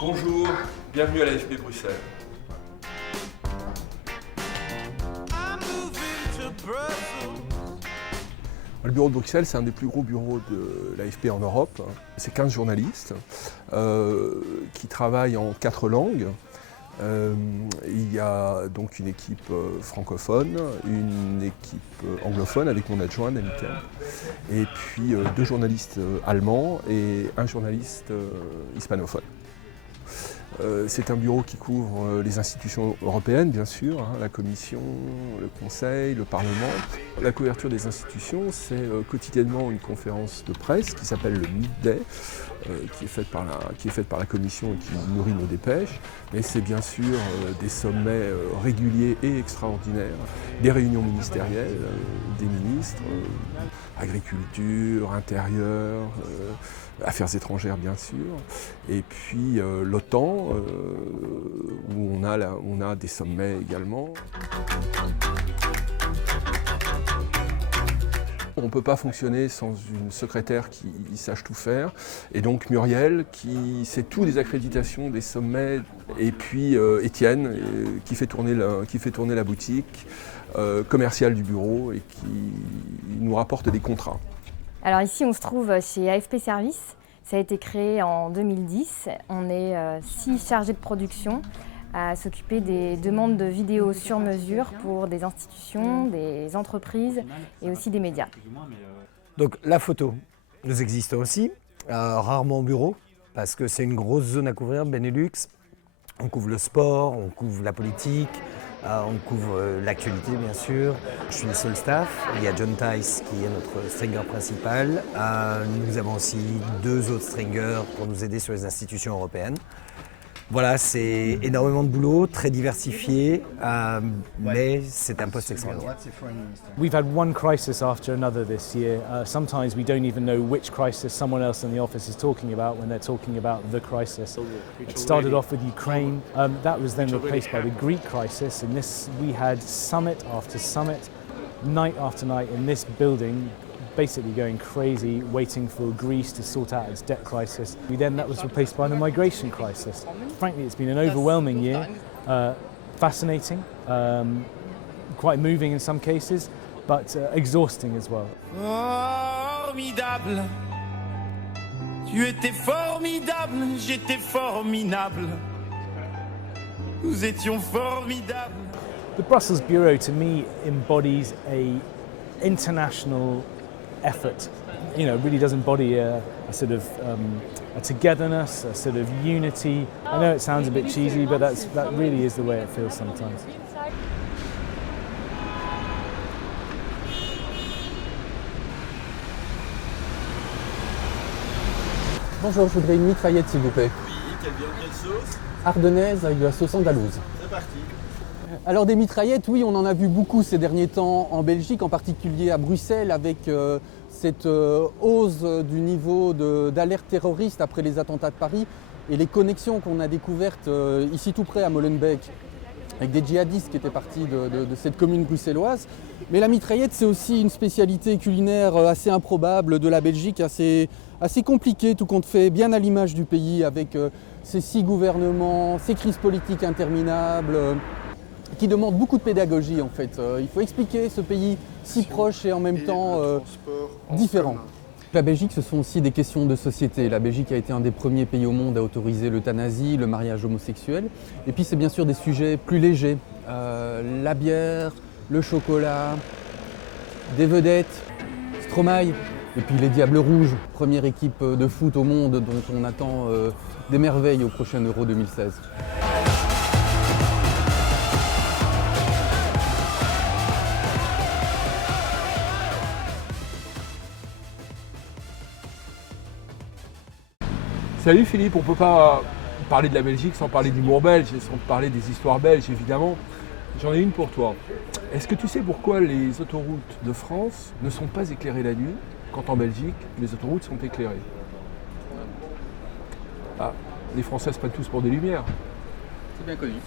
Bonjour, bienvenue à l'AFP Bruxelles. Le bureau de Bruxelles, c'est un des plus gros bureaux de l'AFP en Europe. C'est 15 journalistes qui travaillent en 4 langues. Il y a donc une équipe francophone, une équipe anglophone avec mon adjoint Danica, et puis 2 journalistes allemands et un journaliste hispanophone. C'est un bureau qui couvre les institutions européennes, bien sûr, la Commission, le Conseil, le Parlement. La couverture des institutions, c'est quotidiennement une conférence de presse qui s'appelle le Midday, qui est faite par la Commission et qui nourrit nos dépêches. Mais c'est bien sûr des sommets réguliers et extraordinaires, des réunions ministérielles, des ministres, agriculture, intérieur, affaires étrangères bien sûr, et puis l'OTAN, où on a des sommets également. On ne peut pas fonctionner sans une secrétaire qui sache tout faire, et donc Muriel qui sait tout des accréditations, des sommets, et puis Étienne qui fait tourner la boutique commerciale du bureau et qui nous rapporte des contrats. Alors ici on se trouve chez AFP Services, ça a été créé en 2010, on est 6 chargés de production à s'occuper des demandes de vidéos sur mesure pour des institutions, des entreprises et aussi des médias. Donc la photo, nous existons aussi, rarement au bureau, parce que c'est une grosse zone à couvrir, Benelux. On couvre le sport, on couvre la politique, on couvre l'actualité bien sûr. Je suis le seul staff, il y a John Tice qui est notre stringer principal. Nous avons aussi 2 autres stringers pour nous aider sur les institutions européennes. Voilà, c'est énormément de boulot, très diversifié, mais c'est un poste extraordinaire. We've had one crisis after another this year. Sometimes we don't even know which crisis someone else in the office is talking about when they're talking about the crisis. It started off with Ukraine. That was then replaced by the Greek crisis. And we had summit after summit, night after night in this building, basically going crazy, waiting for Greece to sort out its debt crisis. That was replaced by the migration crisis. Frankly, it's been an overwhelming year, fascinating, quite moving in some cases, but exhausting as well. Formidable, tu étais formidable, j'étais formidable, nous étions formidables. The Brussels Bureau to me embodies an international effort. You know, it really does embody a sort of a togetherness, a sort of unity. I know it sounds a bit cheesy, but that really is the way it feels sometimes. Bonjour, je voudrais une mitraillette s'il vous plaît. Oui, quelle sauce? Ardennaise avec de la sauce andalouse. C'est parti. Alors des mitraillettes, oui, on en a vu beaucoup ces derniers temps en Belgique, en particulier à Bruxelles, avec cette hausse du niveau d'alerte terroriste après les attentats de Paris et les connexions qu'on a découvertes ici tout près à Molenbeek, avec des djihadistes qui étaient partis de cette commune bruxelloise. Mais la mitraillette, c'est aussi une spécialité culinaire assez improbable de la Belgique, assez compliquée, tout compte fait, bien à l'image du pays, avec ces 6 gouvernements, ces crises politiques interminables, qui demande beaucoup de pédagogie en fait. Il faut expliquer ce pays si proche et en même temps différent. La Belgique, ce sont aussi des questions de société. La Belgique a été un des premiers pays au monde à autoriser l'euthanasie, le mariage homosexuel. Et puis c'est bien sûr des sujets plus légers. La bière, le chocolat, des vedettes, Stromae. Et puis les Diables Rouges, première équipe de foot au monde dont on attend des merveilles au prochain Euro 2016. Salut Philippe, on ne peut pas parler de la Belgique sans parler d'humour belge, sans parler des histoires belges évidemment. J'en ai une pour toi. Est-ce que tu sais pourquoi les autoroutes de France ne sont pas éclairées la nuit, quand en Belgique, les autoroutes sont éclairées? Les Français se prennent tous pour des lumières. C'est bien connu.